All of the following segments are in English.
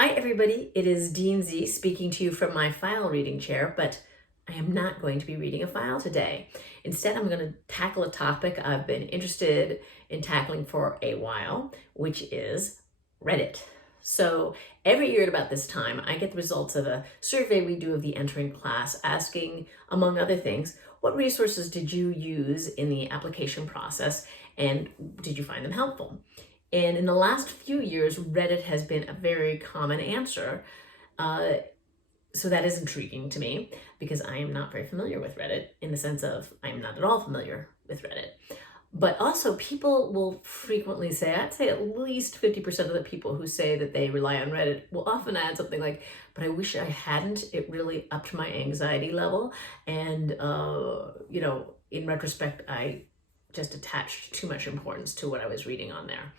Hi everybody, it is Dean Z speaking to you from my file reading chair, but I am not going to be reading a file today. Instead, I'm going to tackle a topic I've been interested in tackling for a while, which is Reddit. So every year at about this time, I get the results of a survey we do of the entering class asking, among other things, what resources did you use in the application process and did you find them helpful? And in the last few years, Reddit has been a very common answer. So that is intriguing to me because I am not very familiar with Reddit in the sense of I'm not at all familiar with Reddit. But also people will frequently say, I'd say at least 50% of the people who say that they rely on Reddit will often add something like, but I wish I hadn't. It really upped my anxiety level. And, in retrospect, I just attached too much importance to what I was reading on there.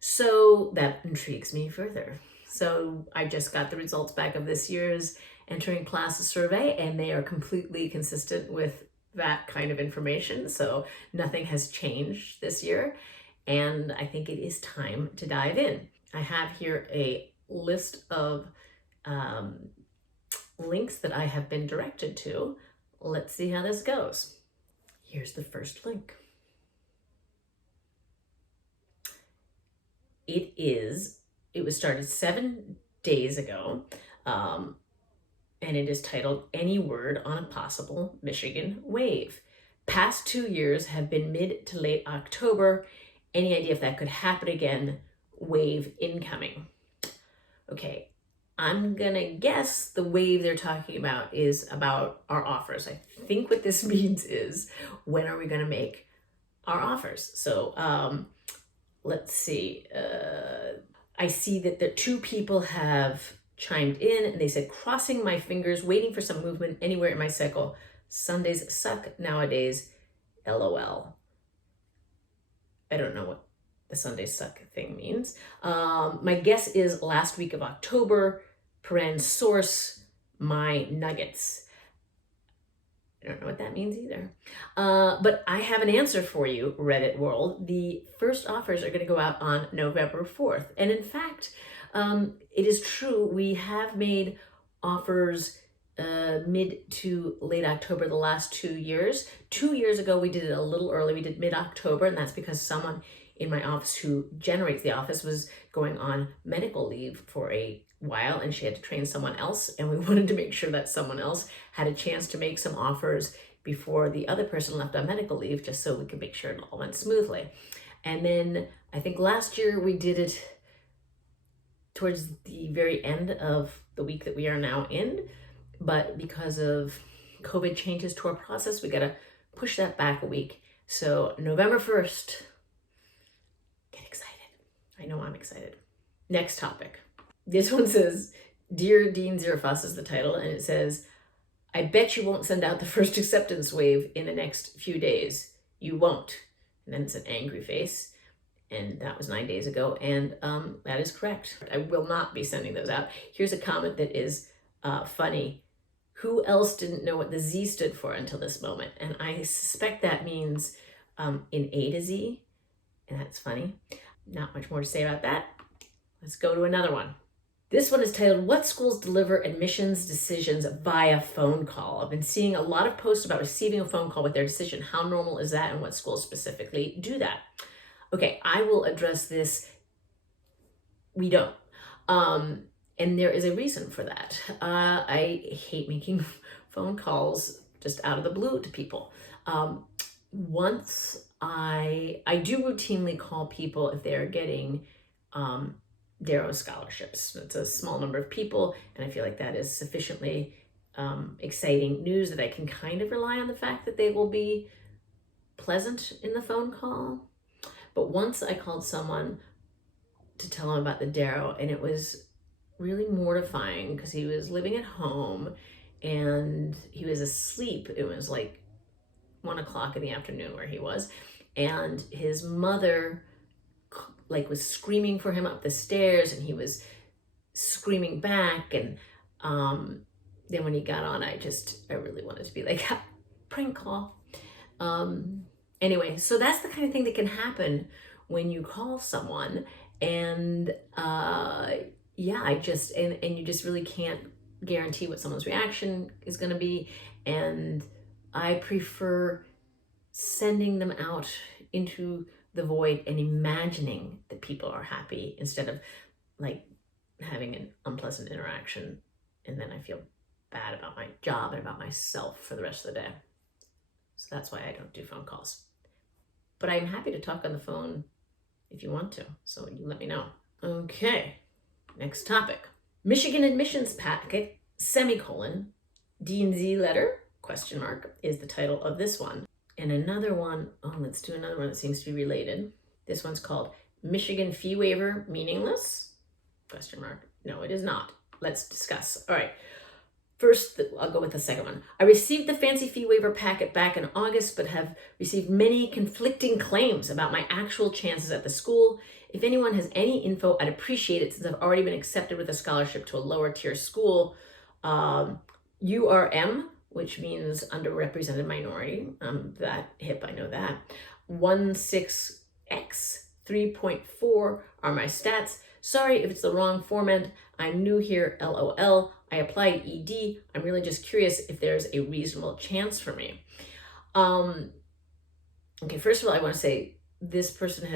So that intrigues me further. So I just got the results back of this year's entering classes survey, and they are completely consistent with that kind of information. So nothing has changed this year, and I think it is time to dive in. I have here a list of links that I have been directed to. Let's see how this goes. Here's the first link. It was started 7 days ago, and it is titled Any Word on a Possible Michigan Wave. Past 2 years have been mid to late October. Any idea if that could happen again? Wave incoming. Okay, I'm gonna guess the wave they're talking about is about our offers. I think what this means is, when are we gonna make our offers? So, let's see. I see that the two people have chimed in and they said, crossing my fingers, waiting for some movement anywhere in my cycle. Sundays suck nowadays, LOL. I don't know what the Sundays suck thing means. My guess is last week of October, source, my nuggets. I don't know what that means either. But I have an answer for you, Reddit world. The first offers are going to go out on November 4th. And in fact, it is true, we have made offers mid to late October the last 2 years. 2 years ago, we did it a little early. We did mid-October, and that's because someone in my office who generates the office was going on medical leave for a while, and she had to train someone else, and we wanted to make sure that someone else had a chance to make some offers before the other person left on medical leave, just so we could make sure it all went smoothly. And then I think last year we did it towards the very end of the week that we are now in, but because of COVID changes to our process, we got to push that back a week. So November 1st, get excited. I know I'm excited. Next topic. This one says, Dear Dean Zerfuss is the title, and it says, I bet you won't send out the first acceptance wave in the next few days. You won't. And then it's an angry face, and that was 9 days ago, and that is correct. I will not be sending those out. Here's a comment that is funny. Who else didn't know what the Z stood for until this moment? And I suspect that means in A2Z, and that's funny. Not much more to say about that. Let's go to another one. This one is titled, What Schools Deliver Admissions Decisions Via Phone Call? I've been seeing a lot of posts about receiving a phone call with their decision. How normal is that, and what schools specifically do that? Okay, I will address this. We don't. And there is a reason for that. I hate making phone calls just out of the blue to people. Once I do routinely call people if they're getting Darrow scholarships. It's a small number of people, and I feel like that is sufficiently exciting news that I can kind of rely on the fact that they will be pleasant in the phone call. But once I called someone to tell him about the Darrow, and it was really mortifying because he was living at home and he was asleep. It was like 1 o'clock in the afternoon where he was, and his mother was screaming for him up the stairs, and he was screaming back. And then when he got on, I really wanted to be like, prank call. Anyway, so that's the kind of thing that can happen when you call someone and yeah, I just, and you just really can't guarantee what someone's reaction is going to be. And I prefer sending them out into the void and imagining that people are happy instead of like having an unpleasant interaction. And then I feel bad about my job and about myself for the rest of the day. So that's why I don't do phone calls. But I'm happy to talk on the phone if you want to. So you let me know. Okay, next topic. Michigan admissions packet, semicolon, D&Z letter, question mark, is the title of this one. And another one, let's do another one that seems to be related. This one's called Michigan fee waiver meaningless? Question mark. No, it is not. Let's discuss. All right. First, I'll go with the second one. I received the fancy fee waiver packet back in August, but have received many conflicting claims about my actual chances at the school. If anyone has any info, I'd appreciate it since I've already been accepted with a scholarship to a lower tier school. URM, which means underrepresented minority. That hip, I know that. 16X 3.4 are my stats. Sorry if it's the wrong format. I'm new here, LOL. I applied ED. I'm really just curious if there's a reasonable chance for me. Okay, first of all, I want to say this person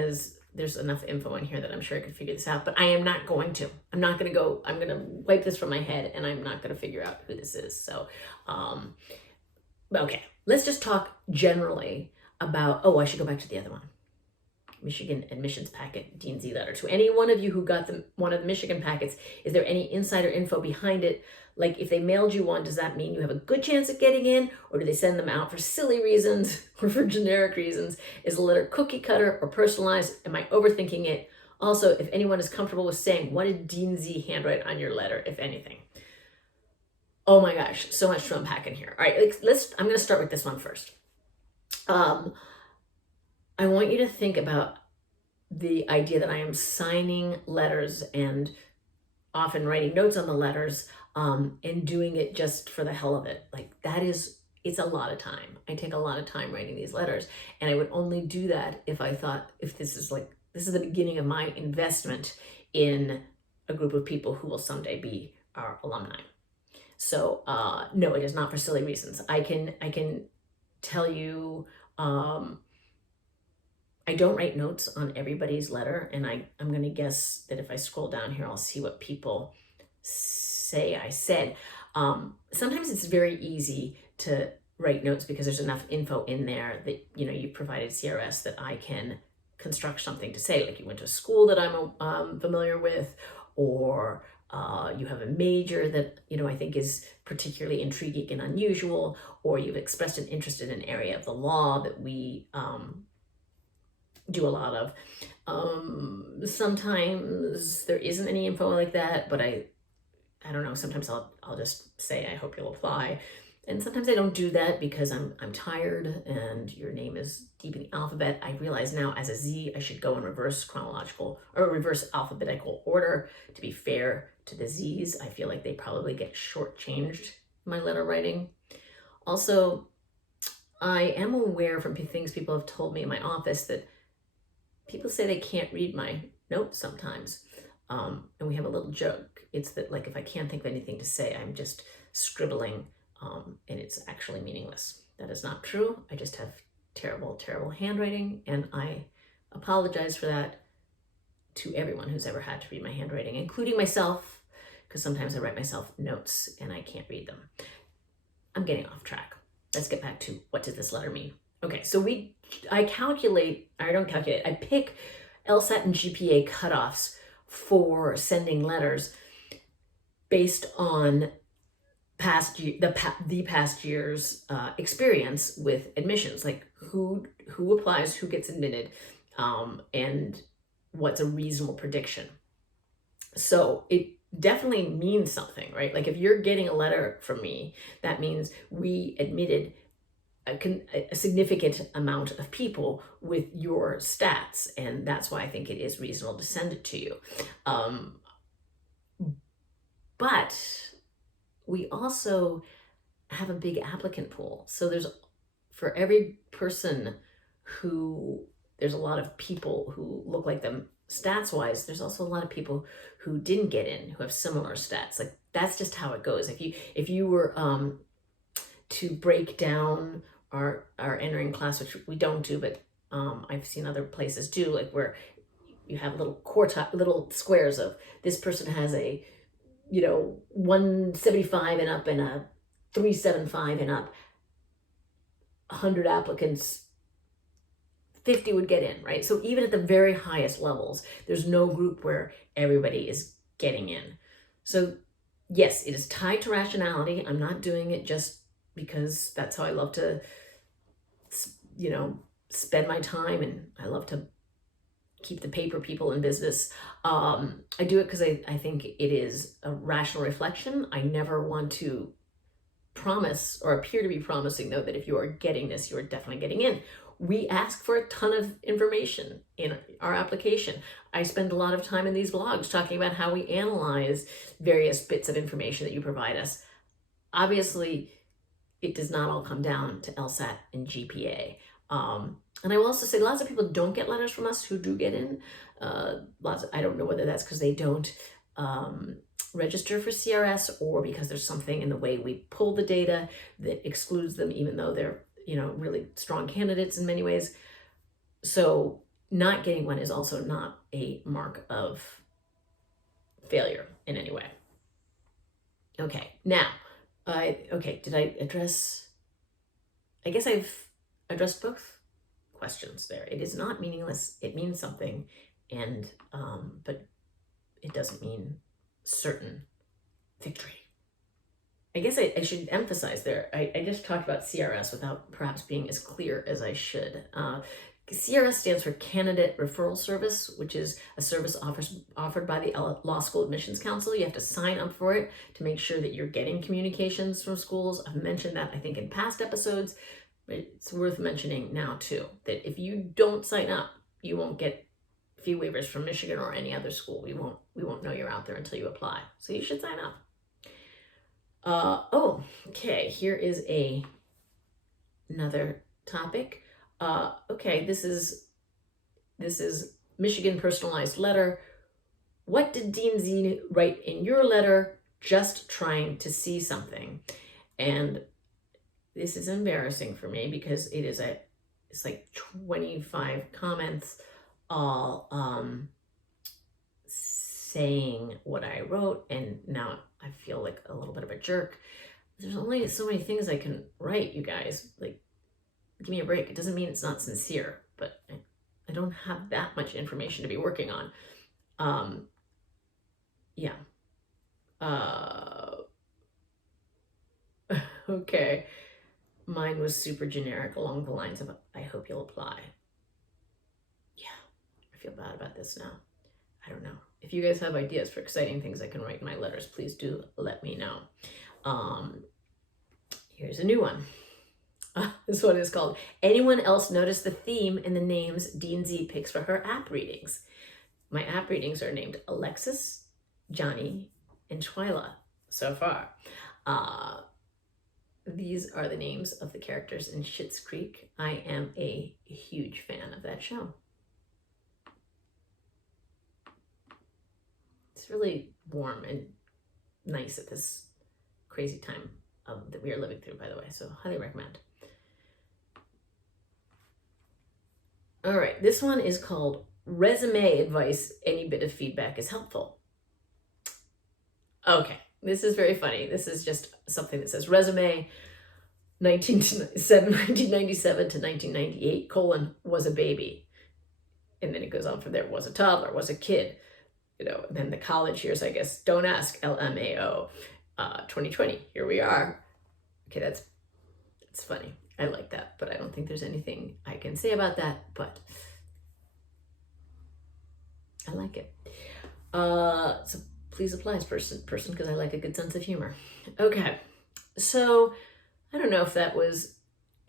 there's enough info in here that I'm sure I could figure this out, but I am not going to. I'm not going to go, I'm going to wipe this from my head and I'm not going to figure out who this is. So, okay, let's just talk generally about, I should go back to the other one. Michigan admissions packet, D&Z letter. To any one of you who got one of the Michigan packets, is there any insider info behind it? Like if they mailed you one, does that mean you have a good chance of getting in? Or do they send them out for silly reasons or for generic reasons? Is the letter cookie cutter or personalized? Am I overthinking it? Also, if anyone is comfortable with saying, what did D&Z handwrite on your letter, if anything? Oh my gosh, so much to unpack in here. All right, I'm going to start with this one first. I want you to think about the idea that I am signing letters and often writing notes on the letters and doing it just for the hell of it. Like it's a lot of time. I take a lot of time writing these letters, and I would only do that if I thought, if this is the beginning of my investment in a group of people who will someday be our alumni. So no, it is not for silly reasons. I can tell you, I don't write notes on everybody's letter, and I'm going to guess that if I scroll down here, I'll see what people say I said. Sometimes it's very easy to write notes because there's enough info in there that, you've provided CRS that I can construct something to say, like you went to a school that I'm familiar with, or you have a major that, I think is particularly intriguing and unusual, or you've expressed an interest in an area of the law that we do a lot of. Sometimes there isn't any info like that, but I don't know, sometimes I'll just say, I hope you'll apply. And sometimes I don't do that because I'm tired and your name is deep in the alphabet. I realize now as a Z, I should go in reverse alphabetical order to be fair to the Z's. I feel like they probably get shortchanged in my letter writing. Also, I am aware from things people have told me in my office that people say they can't read my notes sometimes. And we have a little joke. It's that, like, if I can't think of anything to say, I'm just scribbling, and it's actually meaningless. That is not true. I just have terrible, terrible handwriting, and I apologize for that to everyone who's ever had to read my handwriting, including myself, because sometimes I write myself notes and I can't read them. I'm getting off track. Let's get back to, what does this letter mean? Okay, so I pick LSAT and GPA cutoffs for sending letters based on the past year's experience with admissions, like who applies, who gets admitted, and what's a reasonable prediction. So it definitely means something, right? Like if you're getting a letter from me, that means we admitted a significant amount of people with your stats, and that's why I think it is reasonable to send it to you. But we also have a big applicant pool. So for every person there's a lot of people who look like them stats wise, there's also a lot of people who didn't get in who have similar stats. Like that's just how it goes. If you were to break down our entering class, which we don't do, but I've seen other places do, like where you have little squares of this person has a 175 and up and a 375 and up. 100 applicants, 50 would get in, right? So even at the very highest levels, there's no group where everybody is getting in. So yes, it is tied to rationality. I'm not doing it just because that's how I love to, spend my time, and I love to keep the paper people in business. I do it because I think it is a rational reflection. I never want to promise or appear to be promising, though, that if you are getting this, you are definitely getting in. We ask for a ton of information in our application. I spend a lot of time in these blogs talking about how we analyze various bits of information that you provide us. Obviously, it does not all come down to LSAT and GPA. And I will also say lots of people don't get letters from us who do get in. I don't know whether that's because they don't register for CRS or because there's something in the way we pull the data that excludes them, even though they're really strong candidates in many ways. So not getting one is also not a mark of failure in any way. Okay, now, did I address, I guess I've addressed both questions there. It is not meaningless, it means something, and but it doesn't mean certain victory. I guess I should emphasize there, I just talked about CRS without perhaps being as clear as I should. CRS stands for Candidate Referral Service, which is a service offered by the Law School Admissions Council. You have to sign up for it to make sure that you're getting communications from schools. I've mentioned that, I think, in past episodes, but it's worth mentioning now too, that if you don't sign up, you won't get fee waivers from Michigan or any other school. We won't know you're out there until you apply. So you should sign up. Okay, here is another topic. Okay, this is Michigan personalized letter. What did Dean Z write in your letter? Just trying to see something. And this is embarrassing for me because it's like 25 comments all saying what I wrote, and now I feel like a little bit of a jerk. There's only so many things I can write, you guys. Like, give me a break. It doesn't mean it's not sincere, but I don't have that much information to be working on. Yeah. Okay. Mine was super generic along the lines of, I hope you'll apply. Yeah, I feel bad about this now. I don't know. If you guys have ideas for exciting things I can write in my letters, please do let me know. Here's a new one. This one is called, anyone else notice the theme in the names Dean Z picks for her app readings? My app readings are named Alexis, Johnny, and Twyla so far. These are the names of the characters in Schitt's Creek. I am a huge fan of that show. It's really warm and nice at this crazy time that we are living through, by the way, so highly recommend. All right, this one is called Resume Advice. Any bit of feedback is helpful. Okay, this is very funny. This is just something that says resume 1997 to 1998, was a baby. And then it goes on from there, was a toddler, was a kid. And then the college years, I guess, don't ask, LMAO. 2020, here we are. Okay, that's funny. I like that, but I don't think there's anything I can say about that, but I like it. So please apply as person, because I like a good sense of humor. Okay, so I don't know if that was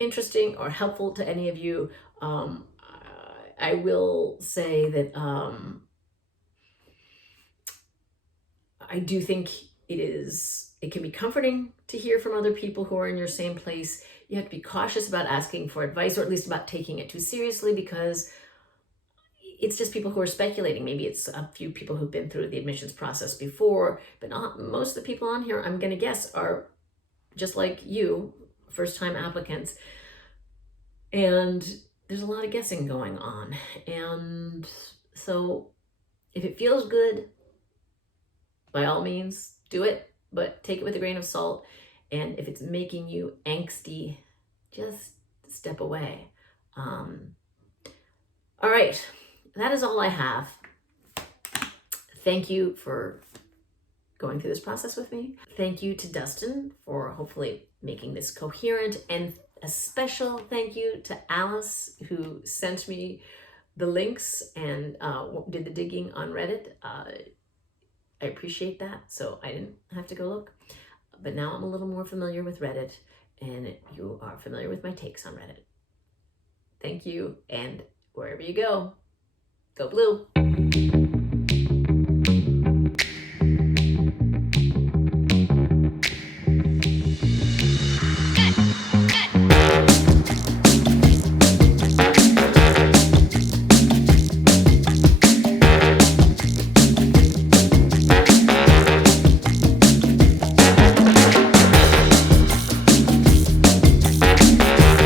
interesting or helpful to any of you. I will say that I do think it can be comforting to hear from other people who are in your same place. You have to be cautious about asking for advice, or at least about taking it too seriously, because it's just people who are speculating. Maybe it's a few people who've been through the admissions process before, but not most of the people on here, I'm going to guess, are just like you, first-time applicants. And there's a lot of guessing going on. And so if it feels good, by all means, do it, but take it with a grain of salt. And if it's making you angsty, just step away. All right, that is all I have. Thank you for going through this process with me. Thank you to Dustin for hopefully making this coherent, and a special thank you to Alice, who sent me the links and did the digging on Reddit. I appreciate that, so I didn't have to go look. But now I'm a little more familiar with Reddit, and you are familiar with my takes on Reddit. Thank you, and wherever you go, go blue.